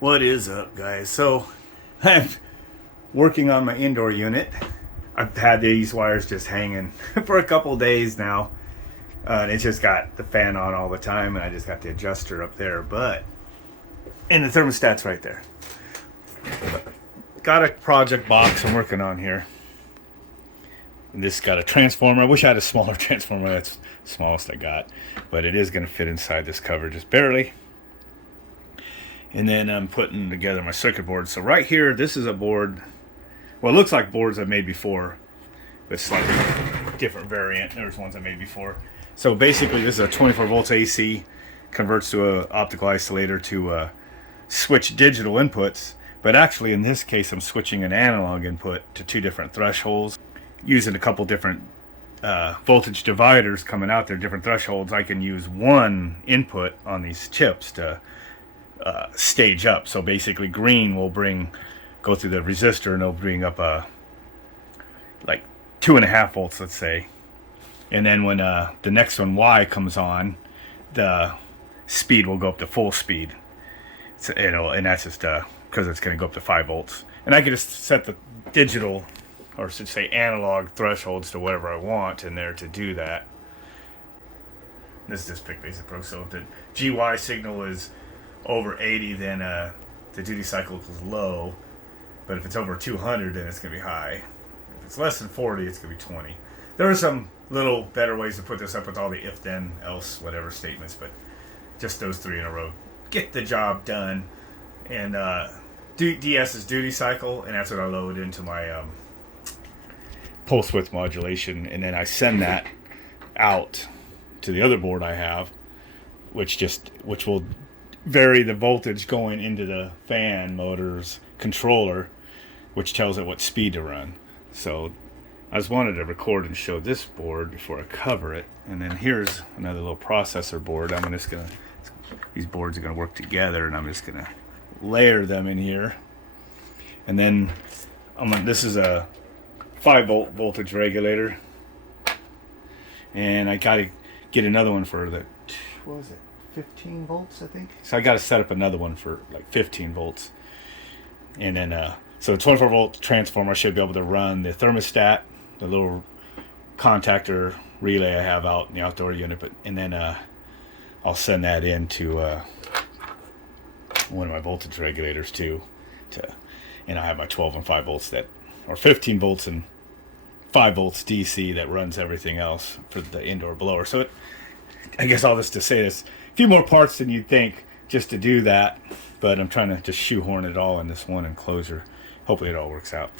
What is up, guys? So I'm working on my indoor unit. I've had these wires just hanging for a couple days now. And it's just got the fan on all the time, and I just got the adjuster up there. And the thermostat's right there. Got a project box I'm working on here. And this got a transformer. I wish I had a smaller transformer. That's the smallest I got. But it is going to fit inside this cover just barely. And then I'm putting together my circuit board. So right here, this is a board. Well, it looks like boards I've made before, but slightly different variant. There's ones I made before. So basically, this is a 24 volts AC, converts to an optical isolator to switch digital inputs. But actually, in this case, I'm switching an analog input to two different thresholds. Using a couple different voltage dividers coming out there, different thresholds, I can use one input on these chips to stage up. So basically, green will go through the resistor, and it'll bring up like 2.5 volts, let's say. And then when the next one, Y, comes on, the speed will go up to full speed. So, and that's just because it's going to go up to 5 volts. And I can just set the digital, or I should say analog, thresholds to whatever I want in there to do that. This is just Pick Basic Pro. So if the GY signal is over 80, then the duty cycle is low. But if it's over 200, then it's going to be high. If it's less than 40, it's going to be 20. There are some little better ways to put this up with all the if, then, else, whatever statements, but just those three in a row get the job done. And DS is duty cycle, and that's what I load into my pulse width modulation, and then I send that out to the other board I have, which will vary the voltage going into the fan motor's controller, which tells it what speed to run. So I just wanted to record and show this board before I cover it. And then here's another little processor board. These boards are gonna work together, and I'm just gonna layer them in here. And then this is a 5 volt voltage regulator, and I gotta get another one for the, what was it, 15 volts, I think. So I gotta set up another one for like 15 volts. And then so the 24 volt transformer should be able to run the thermostat, the little contactor relay I have out in the outdoor unit, and then I'll send that into one of my voltage regulators too, and I have my 12 and 5 volts or 15 volts and 5 volts DC that runs everything else for the indoor blower. So I guess all this to say is a few more parts than you'd think just to do that, but I'm trying to just shoehorn it all in this one enclosure. Hopefully it all works out.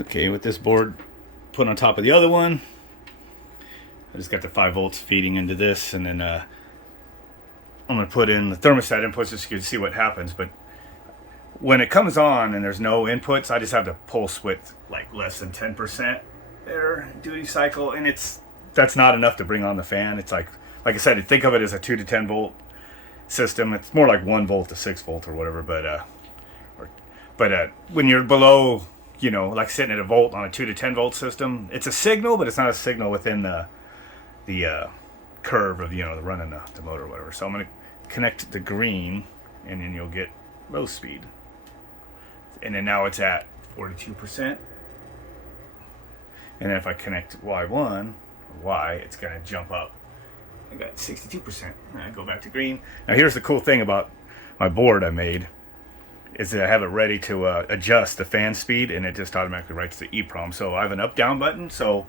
Okay, with this board put on top of the other one, I just got the 5 volts feeding into this, and then I'm going to put in the thermostat inputs just so you can see what happens. But when it comes on and there's no inputs, I just have the pulse width like less than 10% there, duty cycle, and that's not enough to bring on the fan. It's like I said, think of it as a 2 to 10 volt system. It's more like 1 volt to 6 volt or whatever. But when you're below, like sitting at a volt on a 2 to 10 volt system, it's a signal, but it's not a signal within the curve of the running the motor or whatever. So I'm going to connect the green, and then you'll get low speed. And then now it's at 42%. And then if I connect Y1, it's going to jump up. I got 62%. And I go back to green. Now here's the cool thing about my board I made, is that I have it ready to adjust the fan speed, and it just automatically writes the EEPROM. So I have an up-down button, so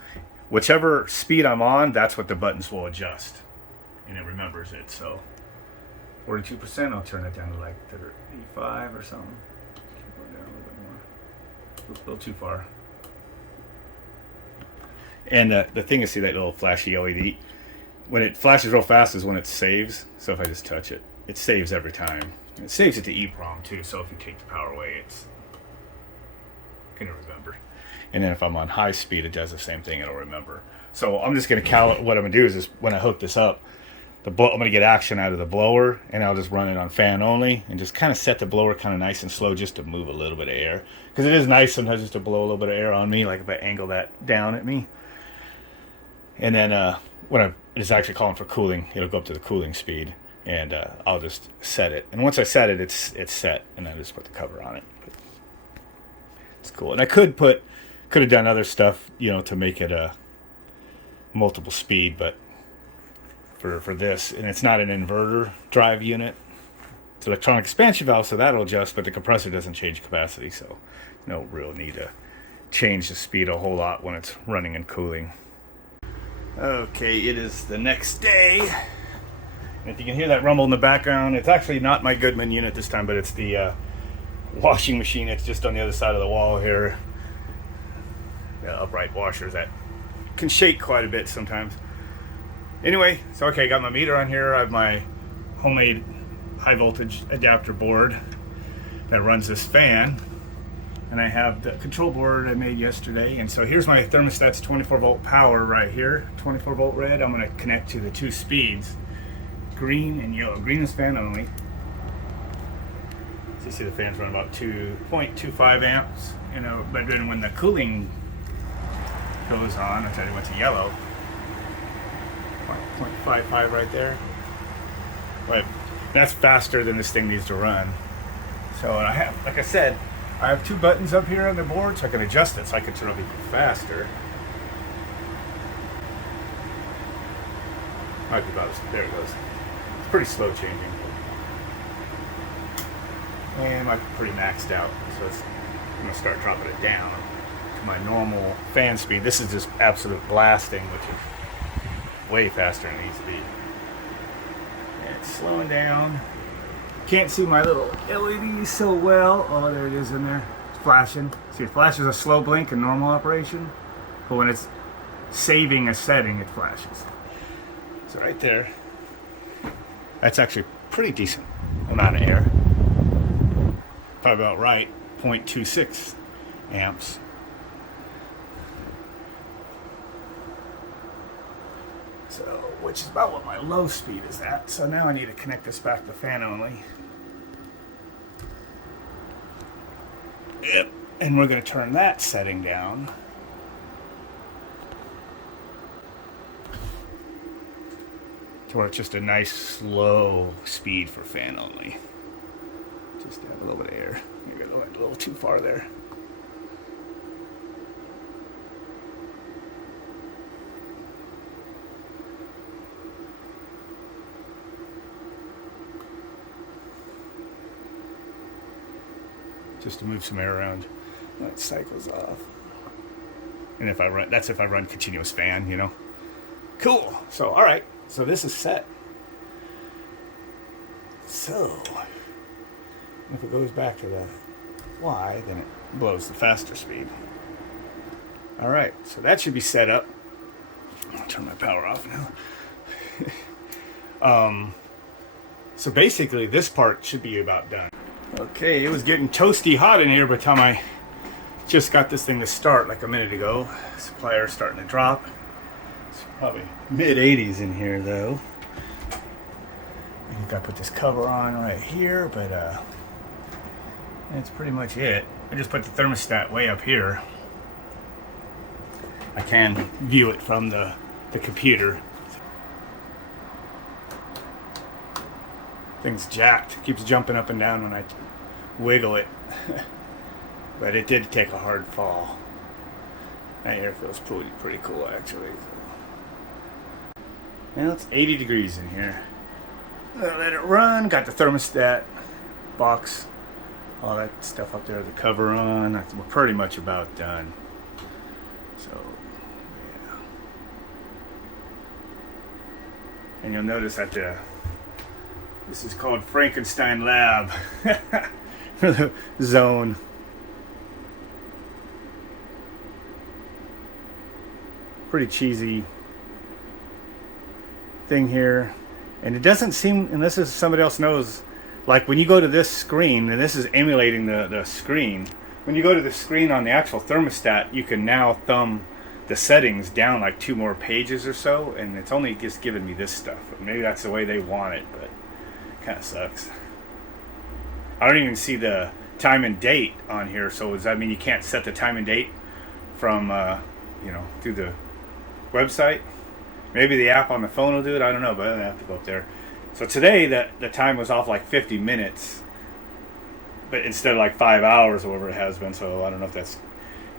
whichever speed I'm on, that's what the buttons will adjust. And it remembers it. So 42%, I'll turn it down to like 35 or something. Keep going down a little bit more. Oops, a little too far. And the thing is, see that little flashy LED? When it flashes real fast is when it saves. So if I just touch it, it saves every time. And it saves it to EEPROM too, so if you take the power away, it's going to remember. And then if I'm on high speed, it does the same thing, it'll remember. So I'm just going to what I'm going to do is when I hook this up, I'm going to get action out of the blower, and I'll just run it on fan only, and just kind of set the blower kind of nice and slow just to move a little bit of air. Because it is nice sometimes just to blow a little bit of air on me, like if I angle that down at me. And then when it's actually calling for cooling, it'll go up to the cooling speed. and I'll just set it. And once I set it, it's set, and I just put the cover on it. But it's cool. And I could have done other stuff, to make it a multiple speed, but for this, and it's not an inverter drive unit. It's electronic expansion valve, so that'll adjust, but the compressor doesn't change capacity, so no real need to change the speed a whole lot when it's running and cooling. Okay, it is the next day. And if you can hear that rumble in the background, it's actually not my Goodman unit this time, but it's the washing machine. It's just on the other side of the wall here. The upright washers that can shake quite a bit sometimes. Anyway, so okay, I got my meter on here. I have my homemade high voltage adapter board that runs this fan. And I have the control board I made yesterday. And so here's my thermostat's 24 volt power right here. 24 volt red. I'm going to connect to the two speeds, green and yellow. Green is fan only. So you see the fans run about 2.25 amps. But then when the cooling goes on, I tell you what's yellow. 0.55 right there. But that's faster than this thing needs to run. So I have, like I said, I have two buttons up here on the board, so I can adjust it so I can turn it even faster. Might be about, there it goes. It's pretty slow changing. And it might be pretty maxed out, so I'm going to start dropping it down to my normal fan speed. This is just absolute blasting, which is way faster than it needs to be. And it's slowing down. Can't see my little LED so well. Oh, there it is in there. It's flashing. See, it flashes a slow blink in normal operation, but when it's saving a setting, it flashes. So right there, that's actually pretty decent amount of air. Probably about right, 0.26 amps. So, which is about what my low speed is at. So now I need to connect this back to fan only. Yep. And we're going to turn that setting down. To where it's just a nice slow speed for fan only. Just to have a little bit of air. You got a little too far there. Just to move some air around. That cycles off. And if I run continuous fan, Cool. So, all right. So this is set. So, if it goes back to the Y, then it blows the faster speed. All right. So that should be set up. I'll turn my power off now. So basically, this part should be about done. Okay, it was getting toasty hot in here by the time I just got this thing to start like a minute ago. Supply air starting to drop. It's probably mid-80s in here though. I gotta put this cover on right here, but that's pretty much it. I just put the thermostat way up here. I can view it from the computer. Thing's jacked. Keeps jumping up and down when I wiggle it. But it did take a hard fall. That air feels pretty cool actually. So. Well, it's 80 degrees in here. I'll let it run. Got the thermostat box, all that stuff up there, the cover on. We're pretty much about done. So, yeah. And you'll notice that this is called Frankenstein Lab for the zone. Pretty cheesy thing here. And it doesn't seem, and this is somebody else knows, like when you go to this screen, and this is emulating the screen, when you go to the screen on the actual thermostat, you can now thumb the settings down like 2 more pages or so, and it's only just giving me this stuff. Maybe that's the way they want it, but kind of sucks. I don't even see the time and date on here, so does that mean you can't set the time and date from through the website? Maybe the app on the phone will do it, I don't know, but I have to go up there. So today the time was off like 50 minutes, but instead of like 5 hours or whatever it has been. So I don't know if that's,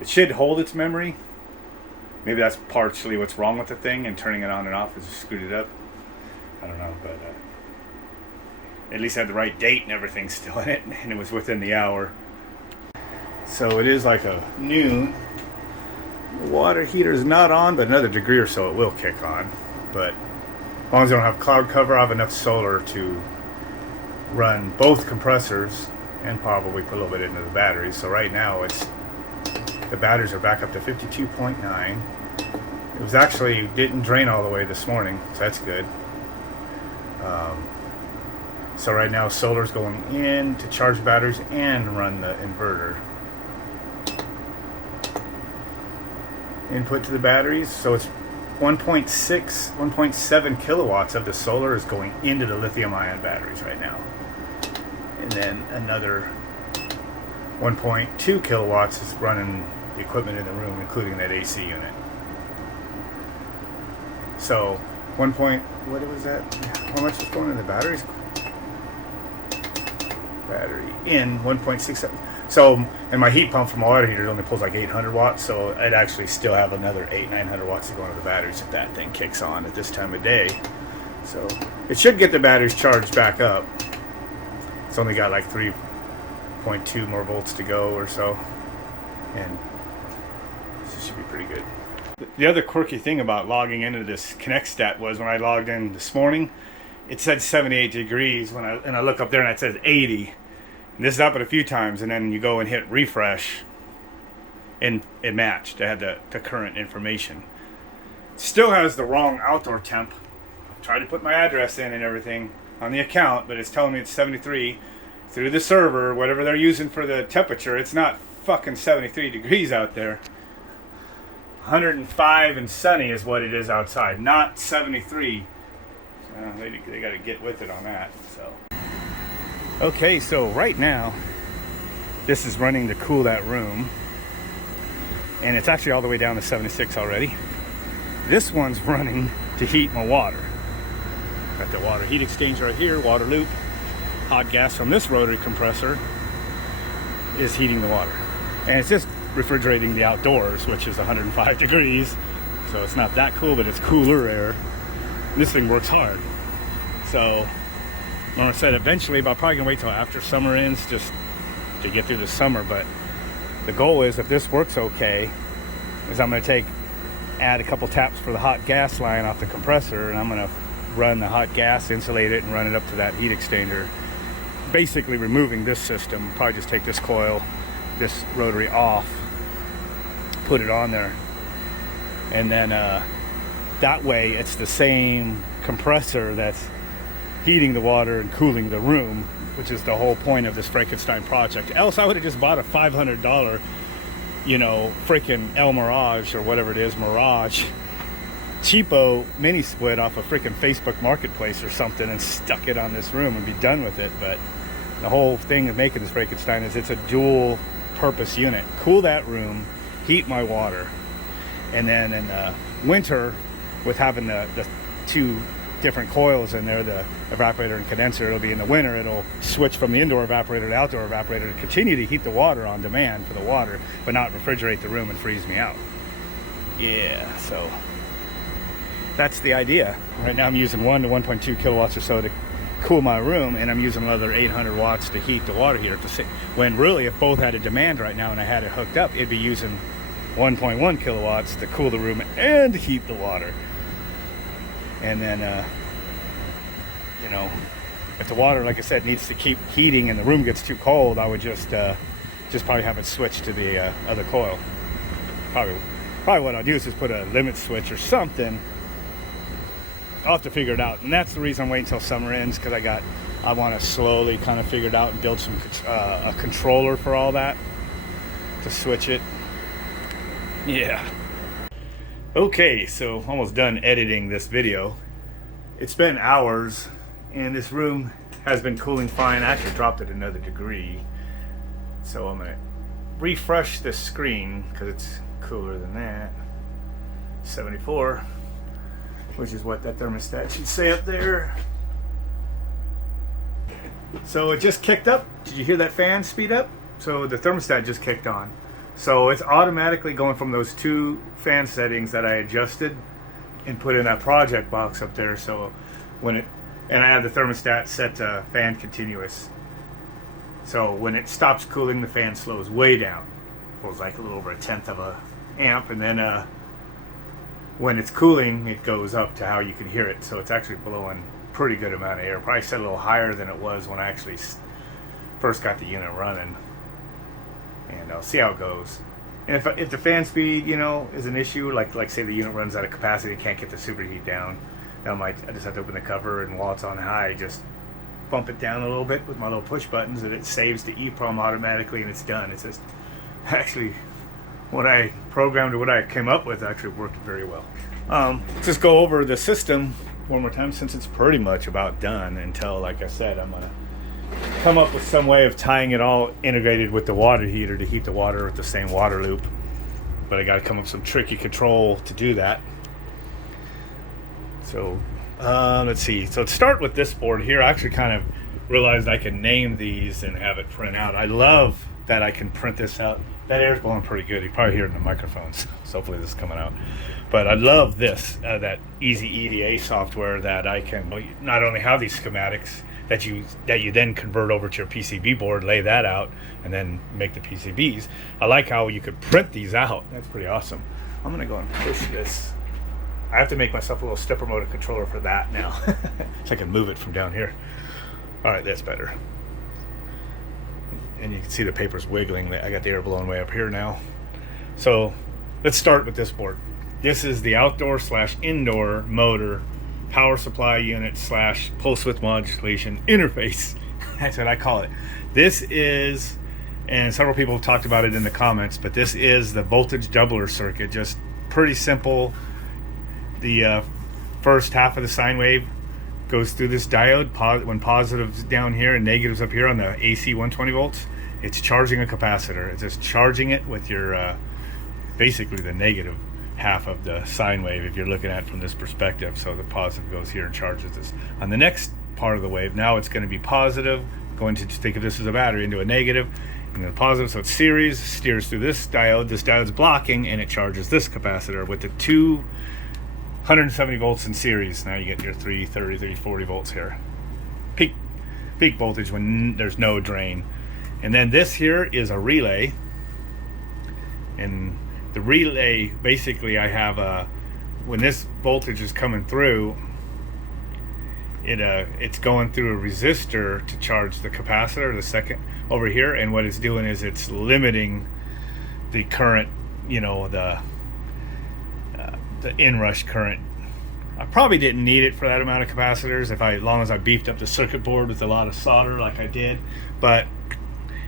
it should hold its memory. Maybe that's partially what's wrong with the thing, and turning it on and off has just screwed it up. I don't know, but at least I had the right date and everything still in it, and it was within the hour. So it is like a noon. The water heater is not on, but another degree or so it will kick on. But as long as I don't have cloud cover, I have enough solar to run both compressors and probably put a little bit into the batteries. So right now the batteries are back up to 52.9. It was actually, didn't drain all the way this morning, so that's good. So right now solar's going in to charge batteries and run the inverter. Input to the batteries, so it's 1.7 kilowatts of the solar is going into the lithium ion batteries right now. And then another 1.2 kilowatts is running the equipment in the room, including that AC unit. So what was that? How much is going in the batteries? Battery in 1.67. So, and my heat pump from my water heater only pulls like 800 watts, so I'd actually still have another 900 watts to go into the batteries if that thing kicks on at this time of day. So it should get the batteries charged back up. It's only got like 3.2 more volts to go or so, and this should be pretty good. The other quirky thing about logging into this ConnectStat was when I logged in this morning, it said 78 degrees when I look up there and it says 80. And this has happened a few times, and then you go and hit refresh and it matched. It had the current information. Still has the wrong outdoor temp. I've tried to put my address in and everything on the account, but it's telling me it's 73 through the server, whatever they're using for the temperature. It's not fucking 73 degrees out there. 105 and sunny is what it is outside, not 73. They got to get with it on that. So okay, so right now this is running to cool that room, and it's actually all the way down to 76 already. This one's running to heat my water. Got the water heat exchanger right here, water loop. Hot gas from this rotary compressor is heating the water, and it's just refrigerating the outdoors, which is 105 degrees, so it's not that cool, but it's cooler air. This thing works hard. So when I said eventually, but I'm probably gonna wait till after summer ends just to get through the summer. But the goal is, if this works okay, is I'm gonna add a couple taps for the hot gas line off the compressor, and I'm gonna run the hot gas, insulate it, and run it up to that heat exchanger, basically removing this system. Probably just take this coil, this rotary off, put it on there, and then that way it's the same compressor that's heating the water and cooling the room, which is the whole point of this Frankenstein project. Else I would have just bought a $500, freaking El Mirage or whatever it is, Mirage, cheapo mini split off a freaking Facebook Marketplace or something, and stuck it on this room and be done with it. But the whole thing of making this Frankenstein is it's a dual purpose unit. Cool that room, heat my water, and then in winter, with having the two different coils in there, the evaporator and condenser, it'll be in the winter, it'll switch from the indoor evaporator to outdoor evaporator to continue to heat the water on demand for the water, but not refrigerate the room and freeze me out. Yeah, so that's the idea. Right now I'm using 1 to 1.2 kilowatts or so to cool my room, and I'm using another 800 watts to heat the water heater. When really, if both had a demand right now and I had it hooked up, it'd be using 1.1 kilowatts to cool the room and heat the water. And then, if the water, like I said, needs to keep heating and the room gets too cold, I would just probably have it switch to the other coil. Probably what I'll do is just put a limit switch or something. I'll have to figure it out, and that's the reason I'm waiting until summer ends, because I want to slowly kind of figure it out and build a controller for all that to switch it. Yeah. Okay, so almost done editing this video. It's been hours, and this room has been cooling fine. I actually dropped it another degree, so I'm gonna refresh the screen because it's cooler than that. 74, which is what that thermostat should say up there. So it just kicked up. Did you hear that fan speed up? So the thermostat just kicked on. So it's automatically going from those two fan settings that I adjusted and put in that project box up there. So and I have the thermostat set to fan continuous. So when it stops cooling, the fan slows way down. Pulls like a little over 1/10 of a amp, and then when it's cooling, it goes up to how you can hear it. So it's actually blowing pretty good amount of air. Probably set a little higher than it was when I actually first got the unit running. And I'll see how it goes. And if the fan speed, is an issue, like say the unit runs out of capacity, can't get the superheat down, then I just have to open the cover, and while it's on high, just bump it down a little bit with my little push buttons, and it saves the EEPROM automatically, and it's done. It's just actually what I programmed or what I came up with actually worked very well. Just go over the system one more time, since it's pretty much about done, until, like I said, I'm gonna come up with some way of tying it all integrated with the water heater to heat the water with the same water loop. But I got to come up with some tricky control to do that. So let's see. So to start with this board here, I actually kind of realized I can name these and have it print out. I love that I can print this out. That air's blowing pretty good. You probably hear it in the microphones. So hopefully this is coming out. But I love this, that easy EDA software that I can not only have these schematics that you then convert over to your PCB board, lay that out, and then make the PCBs. I like how you could print these out. That's pretty awesome. I'm gonna go and push this. I have to make myself a little stepper motor controller for that now. So I can move it from down here. All right, that's better. And you can see the paper's wiggling. I got the air blowing way up here now. So let's start with this board. This is the outdoor/indoor motor power supply unit / pulse width modulation interface. That's what I call it. This is, and several people have talked about it in the comments, but this is the voltage doubler circuit. Just pretty simple. The first half of the sine wave goes through this diode. When positive's down here and negative's up here on the AC 120 volts, it's charging a capacitor. It's just charging it with your basically the negative half of the sine wave if you're looking at it from this perspective. So the positive goes here and charges this. On the next part of the wave, now it's going to be positive, going to think of this as a battery, into a negative, and the positive, so it's series, steers through this diode. This diode's blocking, and it charges this capacitor with the 270 volts in series. Now you get your 330, 340 volts here. Peak voltage when there's no drain. And then this here is a relay, and the relay, basically I have when this voltage is coming through, it's going through a resistor to charge the capacitor, the second over here, and what it's doing is it's limiting the current, the inrush current. I probably didn't need it for that amount of capacitors as long as I beefed up the circuit board with a lot of solder like I did, but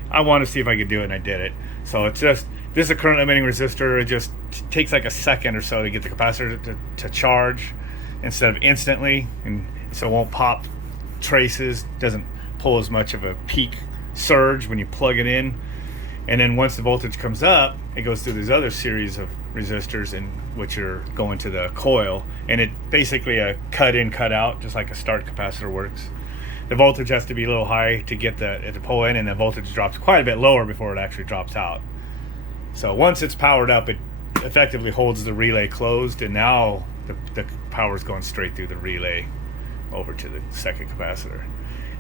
I want to see if I could do it, and I did it. So it's just, this is a current limiting resistor. It just takes like a second or so to get the capacitor to charge instead of instantly, and so it won't pop traces, doesn't pull as much of a peak surge when you plug it in. And then once the voltage comes up, it goes through these other series of resistors, in which are going to the coil, and it basically a cut in, cut out, just like a start capacitor works. The voltage has to be a little high to get to pull in, and the voltage drops quite a bit lower before it actually drops out. So once it's powered up, it effectively holds the relay closed, and now the power is going straight through the relay over to the second capacitor.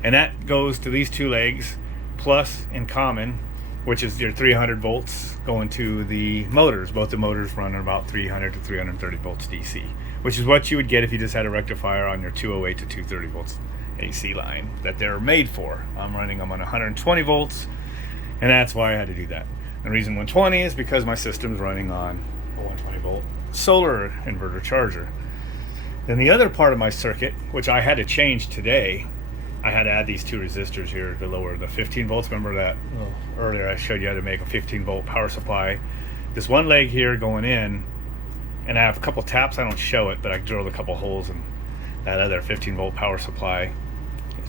And that goes to these two legs, plus in common, which is your 300 volts going to the motors. Both the motors run at about 300 to 330 volts DC, which is what you would get if you just had a rectifier on your 208 to 230 volts AC line that they're made for. I'm running them on 120 volts, and that's why I had to do that. The reason 120 is because my system's running on a 120 volt solar inverter charger. Then the other part of my circuit, which I had to change today, I had to add these two resistors here to lower the 15 volts. Remember that earlier I showed you how to make a 15 volt power supply. This one leg here going in, and I have a couple taps, I don't show it, but I drilled a couple holes in that other 15 volt power supply,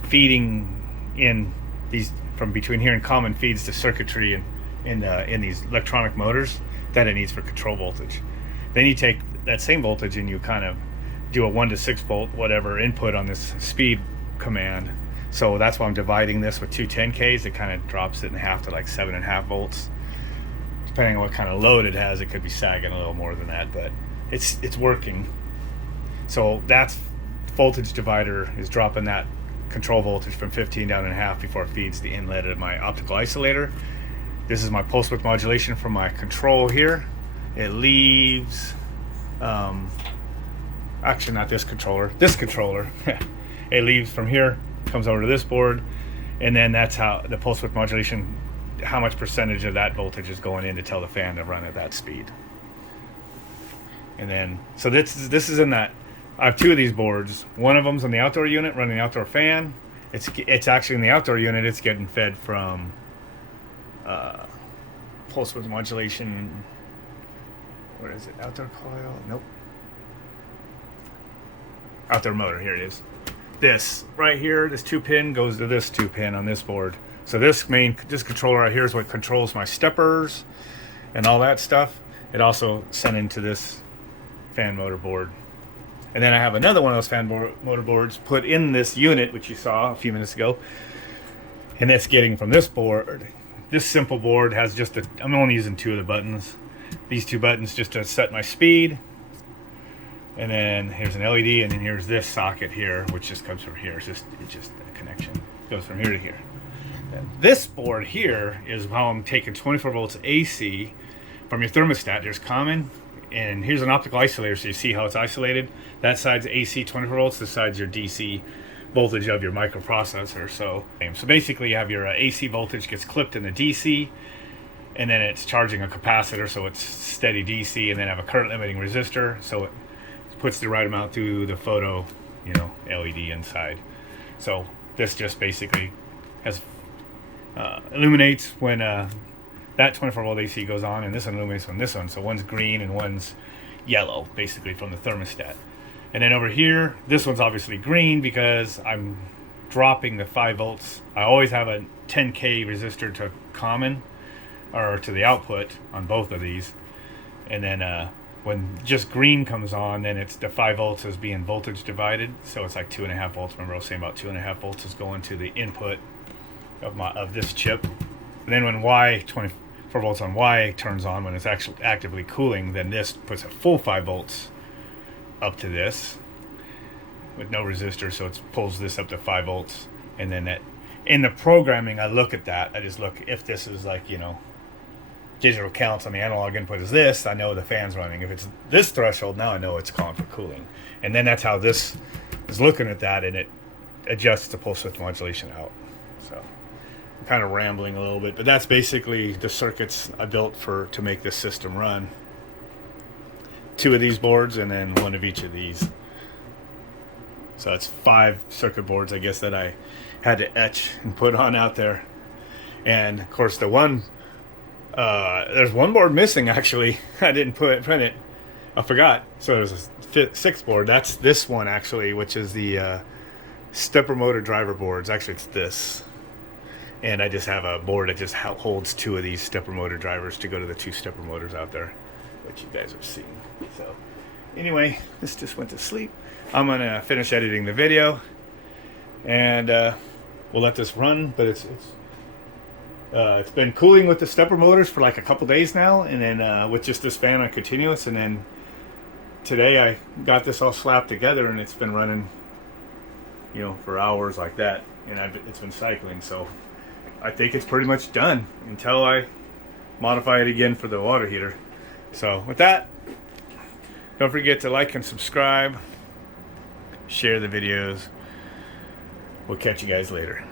feeding in these from between here and common, feeds the circuitry and in these electronic motors that it needs for control voltage. Then you take that same voltage and you kind of do a 1 to 6 volt whatever input on this speed command So that's why I'm dividing this with two 10Ks. It kind of drops it in half to like 7.5 volts. Depending on what kind of load it has, it could be sagging a little more than that, but it's working. So that's voltage divider is dropping that control voltage from 15 down in half before it feeds the inlet of my optical isolator. This is my pulse width modulation from my control here. It leaves, actually not this controller, it leaves from here, comes over to this board, and then that's how the pulse width modulation, how much percentage of that voltage is going in to tell the fan to run at that speed. And then, so this is in that, I have two of these boards. One of them's on the outdoor unit running the outdoor fan. It's actually in the outdoor unit, it's getting fed from pulse width modulation. Where is it? Outdoor coil? Nope. Outdoor motor, here it is. This right here, this 2-pin goes to this 2-pin on this board. So this controller right here is what controls my steppers and all that stuff. It also sent into this fan motor board. And then I have another one of those fan motor boards put in this unit, which you saw a few minutes ago. And it's getting from this board. This simple board has just I'm only using two of the buttons. These two buttons just to set my speed. And then here's an LED, and then here's this socket here, which just comes from here. It's just a connection. It goes from here to here. And this board here is how I'm taking 24 volts AC from your thermostat. There's common, and here's an optical isolator, so you see how it's isolated. That side's AC 24 volts, this side's your DC voltage of your microprocessor. So basically you have your AC voltage gets clipped in the DC, and then it's charging a capacitor, so it's steady DC, and then I have a current limiting resistor, so it puts the right amount through the photo, LED inside. So this just basically has illuminates when that 24 volt AC goes on, and this one illuminates when this one. So one's green and one's yellow, basically from the thermostat. And then over here, this one's obviously green because I'm dropping the 5 volts. I always have a 10K resistor to common, or to the output on both of these. And then when just green comes on, then it's the 5 volts is being voltage divided. So it's like 2.5 volts. Remember I was saying about 2.5 volts is going to the input of this chip. And then when Y, 24 volts on Y turns on, when it's actually actively cooling, then this puts a full 5 volts up to this with no resistor, so it pulls this up to 5 volts. And then that in the programming, I look at that. I just look if this is like, digital counts on the analog input is this, I know the fan's running. If it's this threshold, now I know it's calling for cooling. And then that's how this is looking at that, and it adjusts the pulse width modulation out. So I'm kind of rambling a little bit, but that's basically the circuits I built to make this system run. 2 of these boards and then 1 of each of these. So that's 5 circuit boards, I guess, that I had to etch and put on out there. And of course the one, there's one board missing actually. I didn't print it. I forgot. So there's a 6th board. That's this one actually, which is the stepper motor driver boards. Actually, it's this. And I just have a board that just holds 2 of these stepper motor drivers to go to the 2 stepper motors out there, which you guys have seen. So anyway, this just went to sleep. I'm gonna finish editing the video, and we'll let this run. But it's been cooling with the stepper motors for like a couple days now, and then with just this fan on continuous. And then today I got this all slapped together, and it's been running, for hours like that, and it's been cycling. So I think it's pretty much done until I modify it again for the water heater. So with that, don't forget to like and subscribe, share the videos. We'll catch you guys later.